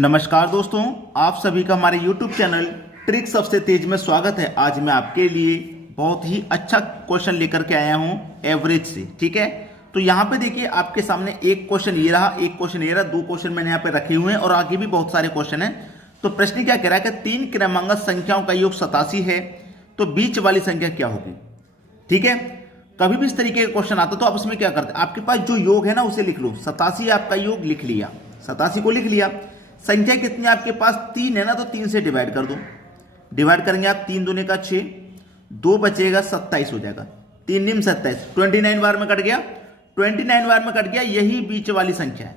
नमस्कार दोस्तों, आप सभी का हमारे YouTube चैनल ट्रिक सबसे तेज में स्वागत है। आज मैं आपके लिए बहुत ही अच्छा क्वेश्चन लेकर के आया हूं एवरेज से। ठीक है, तो यहाँ पे देखिए आपके सामने एक क्वेश्चन ये रहा, एक क्वेश्चन ये रहा, दो क्वेश्चन मैंने यहाँ पे रखे हुए हैं और आगे भी बहुत सारे क्वेश्चन हैं। तो प्रश्न क्या कह रहा है कि तीन क्रमांक संख्याओं का योग 87 है, तो बीच वाली संख्या क्या होगी। ठीक है, कभी भी इस तरीके का क्वेश्चन आता तो आप उसमें क्या करते, आपके पास जो योग है ना उसे लिख लो। 87 आपका योग लिख लिया, 87 को लिख लिया। संख्या कितनी आपके पास, तीन है ना, तो तीन से डिवाइड कर दो। डिवाइड करेंगे आप, तीन दूने का 6, दो बचेगा 27 हो जाएगा। तीन निम 27, 29 बार में कट गया, 29 बार में कट गया। यही बीच वाली संख्या है।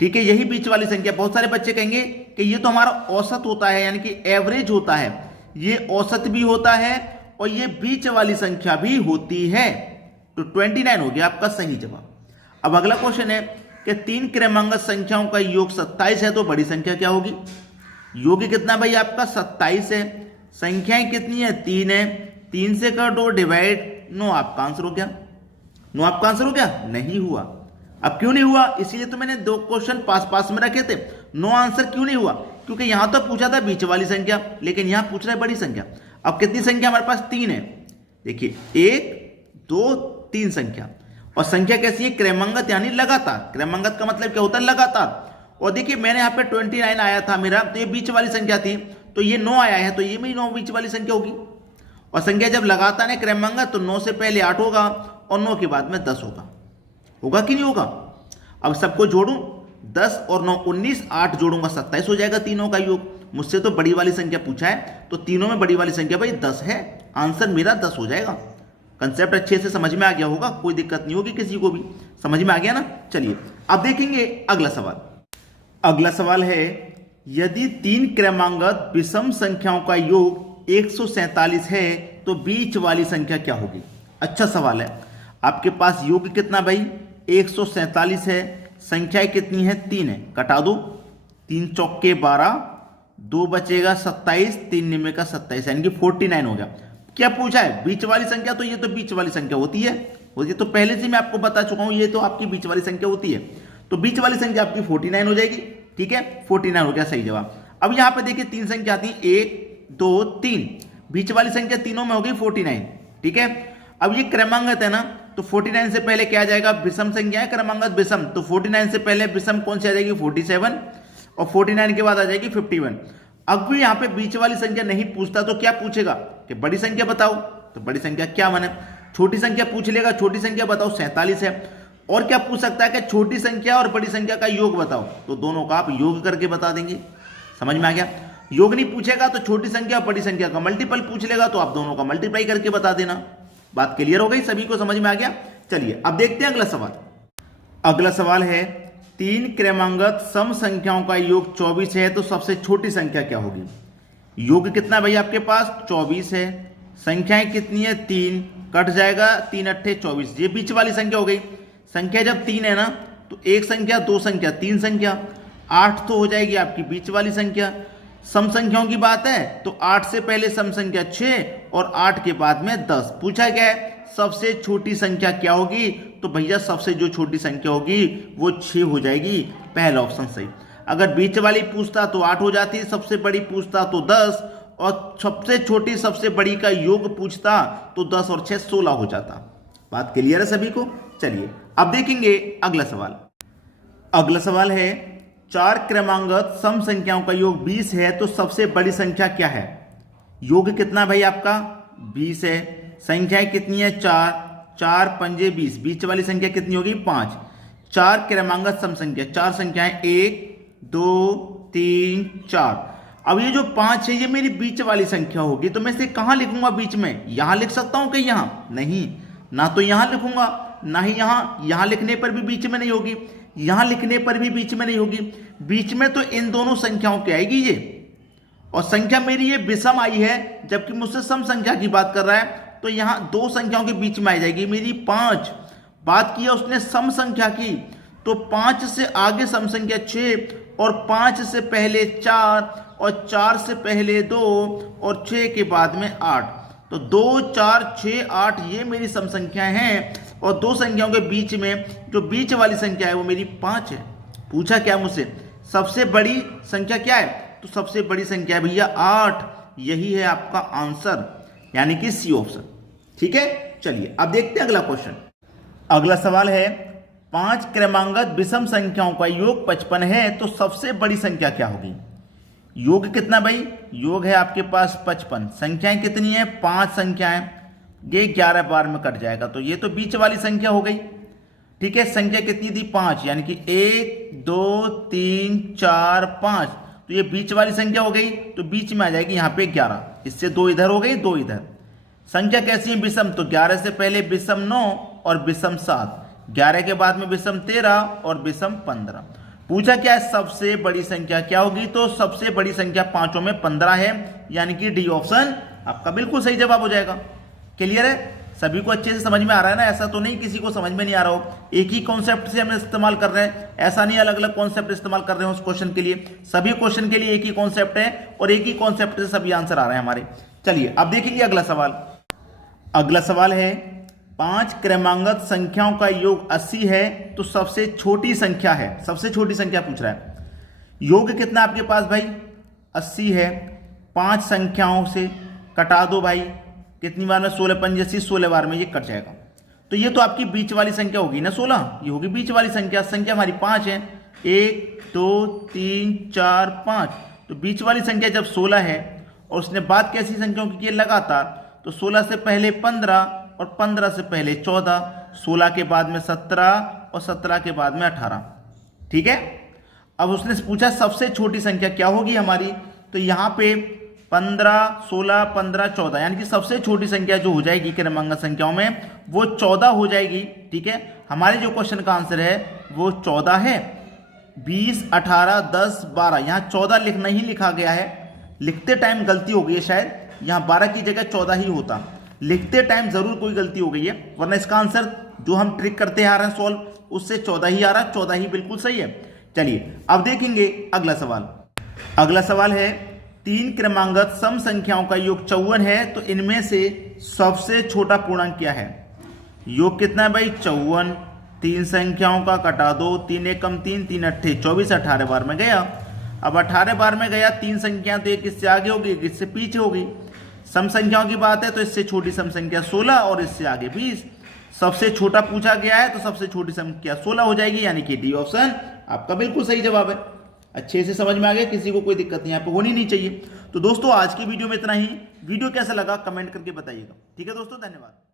ठीक है, यही बीच वाली संख्या। बहुत सारे बच्चे कहेंगे कि ये तो हमारा औसत होता है, यानी कि एवरेज होता है। ये औसत भी होता है और ये बीच वाली संख्या भी होती है। तो 29 हो गया आपका सही जवाब। अब अगला क्वेश्चन है कि तीन क्रमांक संख्याओं का योग 27 है, तो बड़ी संख्या क्या होगी। योग कितना भाई आपका 27 है, संख्याएं कितनी है, तीन है। तीन से कर दो डिवाइड, 9 आपका आंसर हो गया। 9 आपका आंसर हो गया, नहीं हुआ। अब क्यों नहीं हुआ, इसीलिए तो मैंने दो क्वेश्चन पास पास में रखे थे। 9 आंसर क्यों नहीं हुआ, क्योंकि यहां तो पूछा था बीच वाली संख्या, लेकिन यहां पूछ रहा है बड़ी संख्या। अब कितनी संख्या हमारे पास, तीन है। देखिए 1 2 3 संख्या, और संख्या कैसी है, क्रमांगत यानी लगातार। क्रमांगत का मतलब क्या होता है, लगातार। और देखिए मैंने यहाँ पे 29 आया था मेरा, तो ये बीच वाली संख्या थी, तो ये 9 आया है, तो ये भी 9 बीच वाली संख्या होगी। और संख्या जब लगातार है क्रमांगत, तो 9 से पहले 8 होगा और 9 के बाद में 10 होगा। होगा कि नहीं होगा। अब सबको जोड़ूं, 10 और 9 19, 8 जोड़ूंगा 27 हो जाएगा तीनों का योग। मुझसे तो बड़ी वाली संख्या पूछा है, तो तीनों में बड़ी वाली संख्या भाई 10 है। आंसर मेरा 10 हो जाएगा। कंसेप्ट अच्छे से समझ में आ गया होगा, कोई दिक्कत नहीं होगी किसी को भी। समझ में आ गया ना। चलिए अब देखेंगे अगला सवाल। अगला सवाल है, यदि तीन क्रमांगत विषम संख्याओं का योग 147 है, तो बीच वाली संख्या क्या होगी। अच्छा सवाल है। आपके पास योग कितना भाई, 147 है। संख्याएं कितनी है, तीन है। कटा दो, 3 चौके 12, 2 बचेगा 27, 3 निमे का 27, यानी कि 49 हो गया। क्या पूछा है, बीच वाली संख्या, तो ये तो बीच वाली संख्या होती है। तो पहले से मैं आपको बता चुका हूं, ये तो आपकी बीच वाली संख्या होती है। तो बीच वाली संख्या आपकी 49 हो जाएगी। ठीक है, 49 हो गया सही जवाब। अब यहां पे देखिए तीन संख्या आती है, 1 2 3। बीच वाली संख्या तीनों में हो गई 49। ठीक है, अब ये क्रमांगत है ना, तो 49 से पहले क्या आ जाएगा, विषम संख्या है, क्रमांगत विषम, तो 49 से पहले विषम कौन सी आ जाएगी, 47, और 49 के बाद आ जाएगी 51। अब भी यहां पे बीच वाली संख्या नहीं पूछता, तो क्या पूछेगा कि बड़ी संख्या बताओ। तो बड़ी संख्या क्या माने, छोटी संख्या पूछ लेगा, छोटी संख्या बताओ 47 है। और क्या पूछ सकता है कि छोटी संख्या और बड़ी संख्या का योग बताओ, तो दोनों का आप योग करके बता देंगे। समझ में आ गया। योग नहीं पूछेगा तो छोटी संख्या और बड़ी संख्या का मल्टीपल पूछ लेगा, तो आप दोनों का मल्टीप्लाई करके बता देना। बात क्लियर हो गई, सभी को समझ में आ गया। चलिए अब देखते हैं अगला सवाल। अगला सवाल है, तीन क्रमांगत सम संख्याओं का योग 24 है, तो सबसे छोटी संख्या क्या होगी। योग कितना भाई आपके पास, 24 है। संख्याएं कितनी है, तीन। कट जाएगा, 3 अट्ठे 24, ये बीच वाली संख्या हो गई। संख्या जब तीन है ना, तो एक संख्या, दो संख्या, तीन संख्या, 8 तो हो जाएगी आपकी बीच वाली संख्या। सम संख्याओं की बात है, तो 8 से पहले सम संख्या 6 और 8 के बाद में 10। पूछा क्या है, सबसे छोटी संख्या क्या होगी, तो भैया सबसे जो छोटी संख्या होगी वो 6 हो जाएगी। पहला ऑप्शन सही। अगर बीच वाली पूछता तो 8 हो जाती, सबसे बड़ी पूछता तो 10, और सबसे छोटी सबसे बड़ी का योग पूछता तो 10 और 6 16 हो जाता। बात क्लियर है सभी को। चलिए अब देखेंगे अगला सवाल। अगला सवाल है, चार क्रमांगत सम संख्याओं का योग 20 है, तो सबसे बड़ी संख्या क्या है। योग कितना भाई आपका, 20 है। संख्याएं कितनी है, 4, 4 पंजे 20, बीच वाली संख्या कितनी होगी, 5। चार क्रमांगत सम संख्या, चार संख्याएं 1 2 3 4। अब ये जो 5 है ये मेरी बीच वाली संख्या होगी, तो मैं इसे कहां लिखूंगा बीच में, यहां लिख सकता हूं कि यहां नहीं, ना तो यहां लिखूंगा ना ही यहां। यहां लिखने पर भी बीच में नहीं होगी, यहां लिखने पर भी बीच में नहीं होगी। बीच में तो इन दोनों संख्याओं की आएगी ये, और संख्या मेरी ये विषम आई है, जबकि मुझसे सम संख्या की बात कर रहा है, तो यहां दो संख्याओं के बीच में आ जाएगी मेरी 5। बात किया उसने सम संख्या की, तो 5 से आगे सम संख्या 6, और 5 से पहले 4, और 4 से पहले 2, और 6 के बाद में 8। तो 2 4 6 8 ये मेरी सम संख्याएं हैं, और दो संख्याओं के बीच में जो बीच वाली संख्या है वो मेरी 5 है। पूछा क्या मुझसे, सबसे बड़ी संख्या क्या है? तो सबसे बड़ी संख्या भैया 8, यही है आपका आंसर, यानी कि सी ऑप्शन। ठीक है, चलिए अब देखते हैं अगला क्वेश्चन। अगला सवाल है 5 क्रमांगत विषम संख्याओं का योग 55 है, तो सबसे बड़ी संख्या क्या होगी? योग कितना भाई? योग है आपके पास 55, संख्याएं कितनी है? 5 संख्याएं, ये 11 बार में कट जाएगा, तो ये तो बीच वाली संख्या हो गई। ठीक है, संख्या कितनी थी? 5, यानी कि 1 2 3 4 5, तो ये बीच वाली संख्या हो गई, तो बीच में आ जाएगी यहाँ पे 11, इससे 2 इधर हो गई, 2 इधर। संख्या कैसी है? विषम, तो 11 से पहले विषम 9 और विषम 7, 11 के बाद में विषम 13 और विषम 15। पूछा क्या है? सबसे बड़ी संख्या क्या होगी? तो सबसे बड़ी संख्या पांचों में 15 है, यानी कि डी ऑप्शन आपका बिल्कुल सही जवाब हो जाएगा। क्लियर है? सभी को अच्छे से समझ में आ रहा है ना? ऐसा तो नहीं किसी को समझ में नहीं आ रहा हो। एक ही कॉन्सेप्ट से हम इस्तेमाल कर रहे हैं, ऐसा नहीं अलग अलग कॉन्सेप्ट इस्तेमाल कर रहे हैं उस क्वेश्चन के लिए। सभी क्वेश्चन के लिए एक ही कॉन्सेप्ट है और एक ही कॉन्सेप्ट से सभी आंसर आ रहे हैं हमारे। चलिए अब देखेंगे अगला सवाल। अगला सवाल है 5 क्रमांगत संख्याओं का योग 80 है, तो सबसे छोटी संख्या है, सबसे छोटी संख्या पूछ रहा है। योग कितना आपके पास भाई? 80 है, 5 संख्याओं से कटा दो भाई, कितनी बार में? 16 पंजे 80, 16 बार में ये कट जाएगा। तो ये तो आपकी बीच वाली संख्या होगी ना 16, ये होगी बीच वाली संख्या। संख्या हमारी 5 है, 1 2 3 4 5, तो बीच वाली संख्या जब 16 है और उसने बात कैसी संख्याओं की की लगातार, तो 16 से पहले 15 और 15 से पहले 14, 16 के बाद में 17 और 17 के बाद में 18। ठीक है, अब उसने पूछा सबसे छोटी संख्या क्या होगी हमारी, तो यहाँ पे 15 16 15 14, यानी कि सबसे छोटी संख्या जो हो जाएगी क्रमांगत संख्याओं में वो 14 हो जाएगी। ठीक है, हमारे जो क्वेश्चन का आंसर है वो 14 है। 20 18 10 12, यहाँ 14 नहीं लिखा गया है, लिखते टाइम गलती हो गई है शायद, यहाँ 12 की जगह 14 ही होता, लिखते टाइम जरूर कोई गलती हो गई है, वरना इसका आंसर जो हम ट्रिक करते आ रहे हैं सॉल्व उससे 14 ही आ रहा है, 14 ही बिल्कुल सही है। चलिए अब देखेंगे अगला सवाल। अगला सवाल है 3 क्रमांगत सम संख्याओं का योग 54 है, तो इनमें से सबसे छोटा पूर्णांक क्या है? योग कितना है भाई? 54, 3 संख्याओं का कटा दो, 3 एक कम 3, 3 अट्ठे 24, 18 बार में गया। अब 18 बार में गया, 3 संख्या तो एक इससे आगे होगी, एक इससे पीछे होगी। सम संख्याओं की बात है तो इससे छोटी सम संख्या 16 और इससे आगे 20। सबसे छोटा पूछा गया है तो सबसे छोटी संख्या 16 हो जाएगी, यानी कि डी ऑप्शन आपका बिल्कुल सही जवाब है। अच्छे से समझ में आ गया, किसी को कोई दिक्कत नहीं यहाँ पे होनी नहीं चाहिए। तो दोस्तों आज की वीडियो में इतना ही। वीडियो कैसा लगा कमेंट करके बताइएगा। ठीक है दोस्तों, धन्यवाद।